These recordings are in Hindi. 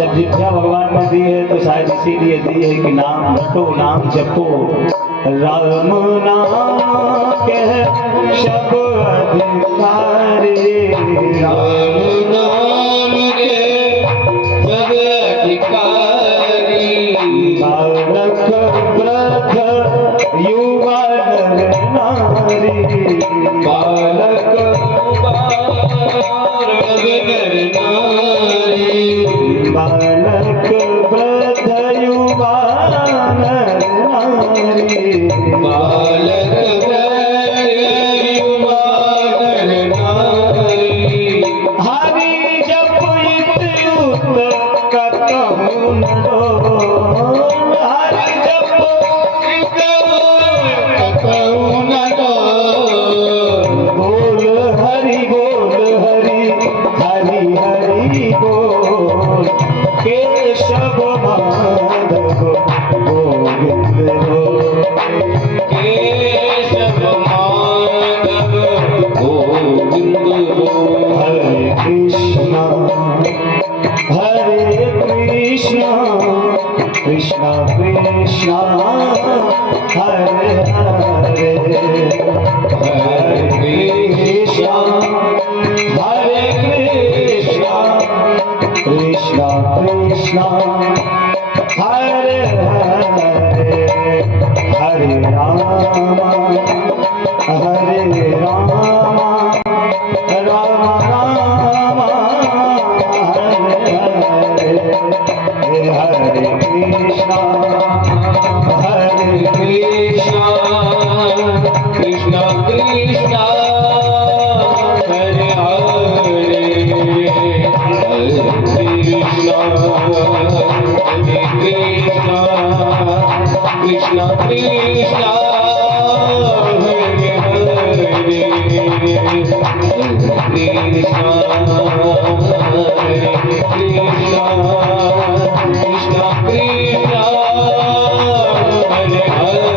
जब विद्या भगवान ने दी है तो शायद इसीलिए दी है कि नाम रटो नाम जपो, राम नाम कह सब अधिकारी, राम नाम के सब अधिकारी, बालक वृद्ध युवा नर नारी, बालक नर नारी, बालक वृद्ध युवा नर नारी, बालक युवा नर नारी, हरि जप युत कतहु न डोल, हरि जप कतहु न डोल, बोल हरि हरि हरि बोल, केशव माधव गोविंद बोल, केशव माधव गोविंद बोल, हरे कृष्णा कृष्णा कृष्णा हरे हरे, हरे कृष्णा कृष्णा कृष्णा हरे हरे, हरे राम राम राम हरे हरे, हरे कृष्णा कृष्णा कृष्णा हरे हरे, हरे कृष्णा कृष्णा कृष्णा हरे हरे, कृष्णा हरे कृष्णा, कृष्णा कृष्णा हरे हरे,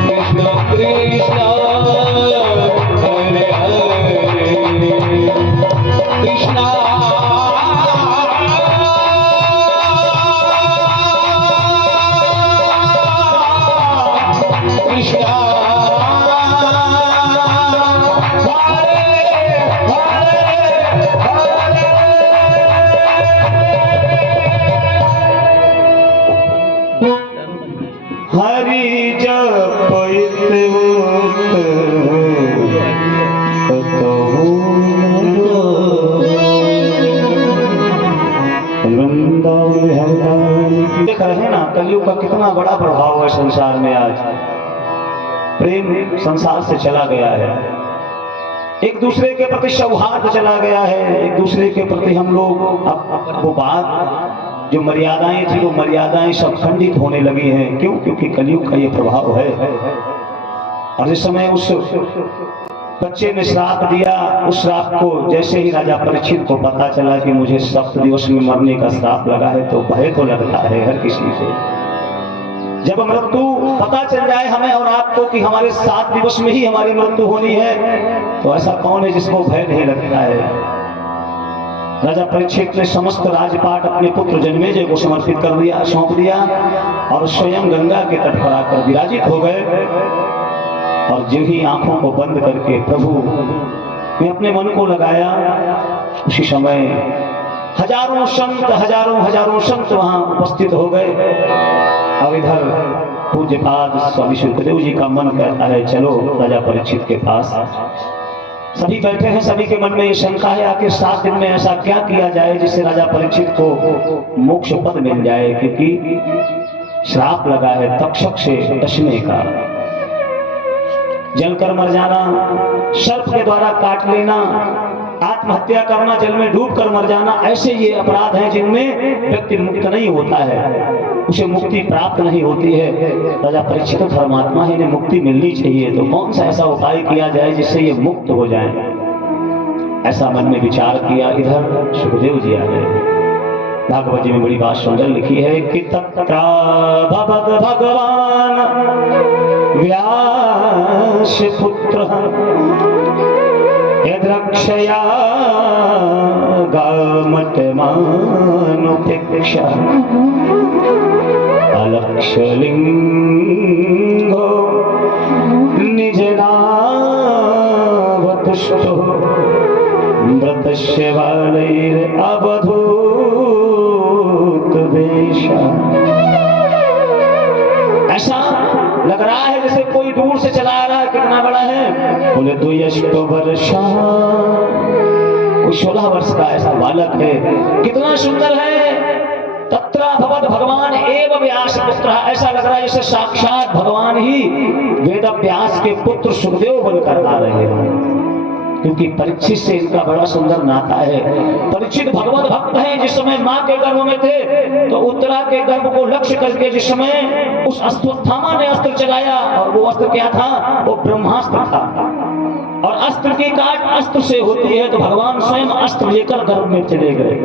कृष्णा हरे कृष्णा, कृष्णा कृष्णा हरे हरे, कृष्णा कृष्णा हरि जप कतहु न डोल, वृंदावन हरिनाम। देख रहे हैं ना कलयुग का कितना बड़ा प्रभाव है संसार में। आज प्रेम संसार से चला गया है, एक दूसरे के प्रति सौहार्द चला गया है, एक दूसरे के प्रति हम लोग अब वो बात जो मर्यादाएं थी वो मर्यादाएं सब खंडित होने लगी हैं। क्यों? क्योंकि कलयुग का ये प्रभाव है। और जिस समय उस बच्चे ने श्राप दिया, उस श्राप को जैसे ही राजा परीक्षित को पता चला कि मुझे 7 दिवस में मरने का श्राप लगा है, तो भय तो लगता है हर किसी से। जब मृत्यु पता चल जाए हमें और आपको कि हमारे 7 दिवस में ही हमारी मृत्यु होनी है, तो ऐसा कौन है जिसको भय नहीं लगता है। राजा परीक्षित ने समस्त राजपाट अपने पुत्र जन्मेजय को समर्पित कर दिया, सौंप दिया, और स्वयं गंगा के तट पर आकर विराजित हो गए। और जो ही आंखों को बंद करके प्रभु ने अपने मन को लगाया, उसी समय हजारों संत वहां उपस्थित हो गए। अब इधर पूज्यपाद स्वामी शुक्रदेव जी का मन कहता है चलो राजा परीक्षित के पास। सभी बैठे हैं, सभी के मन में ये शंका है आखिर 7 दिन में ऐसा क्या किया जाए जिससे राजा परीक्षित को मोक्ष पद मिल जाए, क्योंकि श्राप लगा है तक्षक से डसने का, जलकर मर जाना, सर्प के द्वारा काट लेना, आत्महत्या करना, जल में डूब कर मर जाना, ऐसे ये अपराध हैं जिनमें व्यक्ति मुक्त नहीं होता है, उसे मुक्ति प्राप्त नहीं होती है। राजा परीक्षित धर्मात्मा है, इन्हें मुक्ति मिलनी चाहिए, तो कौन सा ऐसा उपाय किया जाए जिससे ये मुक्त हो जाए। ऐसा मन में विचार किया। इधर सुखदेव जी आ गए। भागवत जी में बड़ी बात सुंदर लिखी है कि तत्रा भगवान व्यास पुत्र यद्रक्षया गामटमानुपेक्षा अलक्षलिंगो निजनावतुष्टो व्रतस्य बालैरवधूत वेशा। ऐसा लग रहा है जैसे कोई दूर से चला आ रहा है। कितना बड़ा है? बोले 2 वर्षा, कोई 16 वर्ष का ऐसा बालक है। कितना सुंदर है। तत्रा भवद भगवान एव व्यास पुत्र, ऐसा लग रहा है जैसे साक्षात भगवान ही वेद व्यास के पुत्र सुखदेव बनकर आ रहे हैं। क्योंकि परीक्षित से इनका बड़ा सुंदर नाता है। परीक्षित भगवत भक्त हैं। जिस समय मां के गर्भ में थे तो उत्तरा के गर्भ को लक्ष्य करके जिस समय उस अश्वत्थामा ने अस्त्र चलाया, और वो अस्त्र क्या था? वो ब्रह्मास्त्र था। और अस्त्र की काट अस्त्र से होती है, तो भगवान स्वयं अस्त्र लेकर गर्भ में चले गए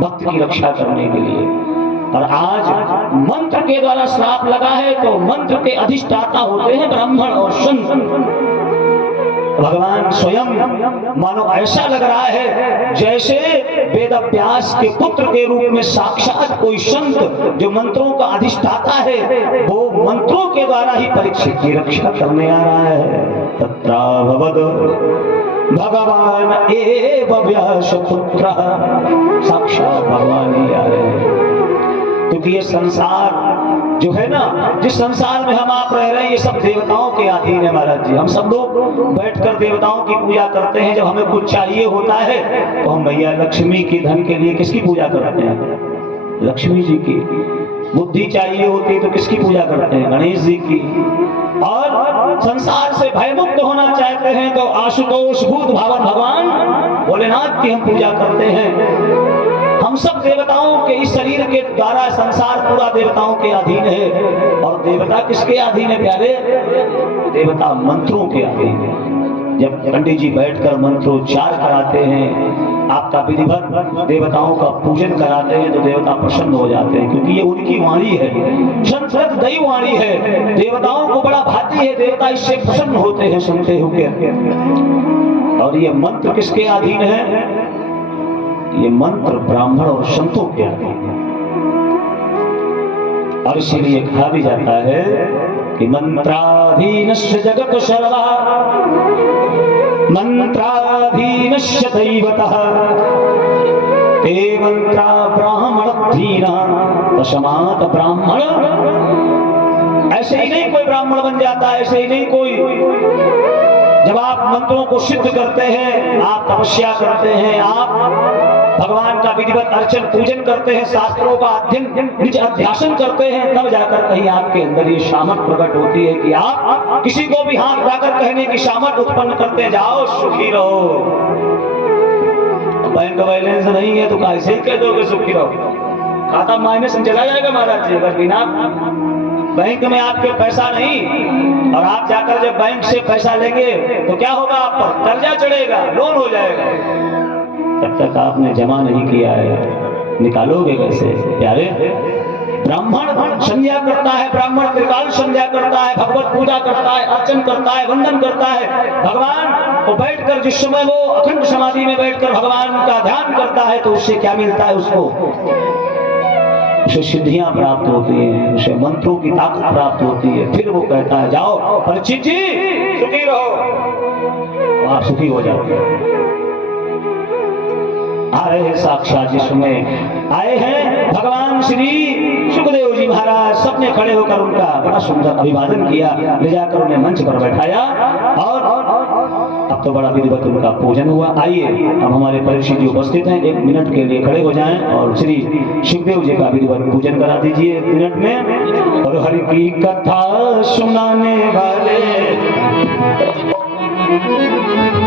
भक्त की रक्षा करने के लिए। और आज मंत्र के द्वारा श्राप लगा है, तो मंत्र के अधिष्ठाता होते हैं ब्राह्मण और संत। भगवान स्वयं मानो ऐसा लग रहा है जैसे वेद व्यास के पुत्र के रूप में साक्षात कोई संत जो मंत्रों का अधिष्ठाता है, वो मंत्रों के द्वारा ही परीक्षित की रक्षा करने आ रहा है। तत्राभवद भगवान एव व्यास पुत्र, साक्षात भगवान ही आ रहे हैं। क्योंकि ये संसार जो है ना, जिस संसार में हम आप रह रहे हैं, ये सब देवताओं के अधीन है महाराज जी। हम सब लोग बैठकर देवताओं की पूजा करते हैं। जब हमें कुछ चाहिए होता है तो हम भैया लक्ष्मी की, धन के लिए किसकी पूजा करते हैं? लक्ष्मी जी की। बुद्धि चाहिए होती है तो किसकी पूजा करते हैं? गणेश जी की। और संसार से भयमुक्त होना चाहते हैं तो आशुतोष भूत भावन भगवान भोलेनाथ की हम पूजा करते हैं। हम सब देवताओं के इस शरीर के द्वारा संसार पूरा देवताओं के अधीन है। और देवता किसके अधीन है प्यारे? देवता मंत्रों के अधीन है। जब पंडित जी बैठकर मंत्रोच्चार कराते हैं, आपका विधिवत देवताओं का पूजन कराते हैं, तो देवता प्रसन्न हो जाते हैं। क्योंकि ये उनकी वाणी है, संस्कृत दैव वाणी है। देवताओं को बड़ा भाती है, देवता इससे प्रसन्न होते हैं सुनते हुए। और ये मंत्र किसके अधीन है? ये मंत्र ब्राह्मण और संतों के अधीन है। और इसीलिए कहा भी जाता है कि मंत्राधीनस्य जगत सर्वा, मंत्राधीनस्य दैवतः, ते मंत्रा ब्राह्मणधीना तस्मात् ब्राह्मण। ऐसे ही नहीं कोई ब्राह्मण बन जाता, ऐसे ही नहीं कोई। जब आप मंत्रों को सिद्ध करते हैं, आप तपस्या करते हैं, आप भगवान का विधिवत अर्चन पूजन करते हैं, शास्त्रों का अध्ययन निज अध्यासन करते हैं, तब जाकर कहीं आपके अंदर ये सामर्थ प्रकट होती है कि आप किसी को भी हाथ उठाकर कहने की सामर्थ उत्पन्न करते जाओ, सुखी रहो। बैंक बैलेंस नहीं है तो कैसे कह दोगे सुखी रहो? खाता माइनस में चला जाएगा महाराज जी। अगर बिना बैंक में आपके पैसा नहीं और आप जाकर जब बैंक से पैसा लेंगे तो क्या होगा? आप पर कर्जा चढ़ेगा, लोन हो जाएगा। जब तक आपने जमा नहीं किया है निकालोगे कैसे प्यारे? ब्राह्मण संध्या करता है, ब्राह्मण त्रिकाल संध्या करता है, भगवत पूजा करता है, अर्चन करता है, वंदन करता है। भगवान को बैठकर जिस समय वो अखंड समाधि में बैठकर भगवान का ध्यान करता है, तो उससे क्या मिलता है? उसको उसे सिद्धियां प्राप्त होती हैं, उसे मंत्रों की ताकत प्राप्त होती है। फिर वो कहता है जाओ परीक्षित जी सुखी रहो, आप सुखी हो जाते हैं। आ रहे हैं साक्षात जिसमें आए हैं भगवान श्री सुखदेव जी महाराज। सबने खड़े होकर उनका बड़ा सुंदर अभिवादन किया, ले जाकर उन्हें मंच पर बैठाया। और अब तो बड़ा विधिवत उनका पूजन हुआ। आइए अब हमारे परीक्षित जी उपस्थित हैं, 1 मिनट के लिए खड़े हो जाएं और श्री सुखदेव जी का विधिवत पूजन करा दीजिए 1 मिनट में। और हरि की कथा सुनाने वाले,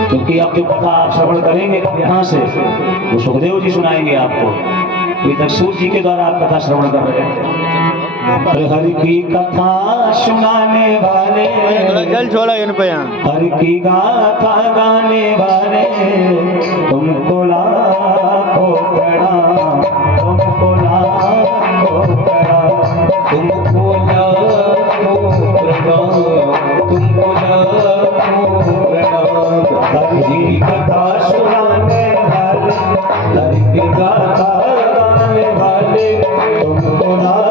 क्योंकि अब जो कथा आप श्रवण करेंगे यहाँ से वो सुखदेव जी सुनाएंगे आपको। अभी तक सूर्य जी के द्वारा आप कथा श्रवण कर रहे हैं। हरि की कथा सुनाने वाले, जल छोड़ा इन पे यहाँ। हरि की गाथा गाने वाले, तुमको लाखों प्रणाम, तुमको लाखों प्रणाम, तुमको लाखों प्रणाम। हरि की कथा सुनाने वाले, हरि की गाथा गाने वाले, तुमको ना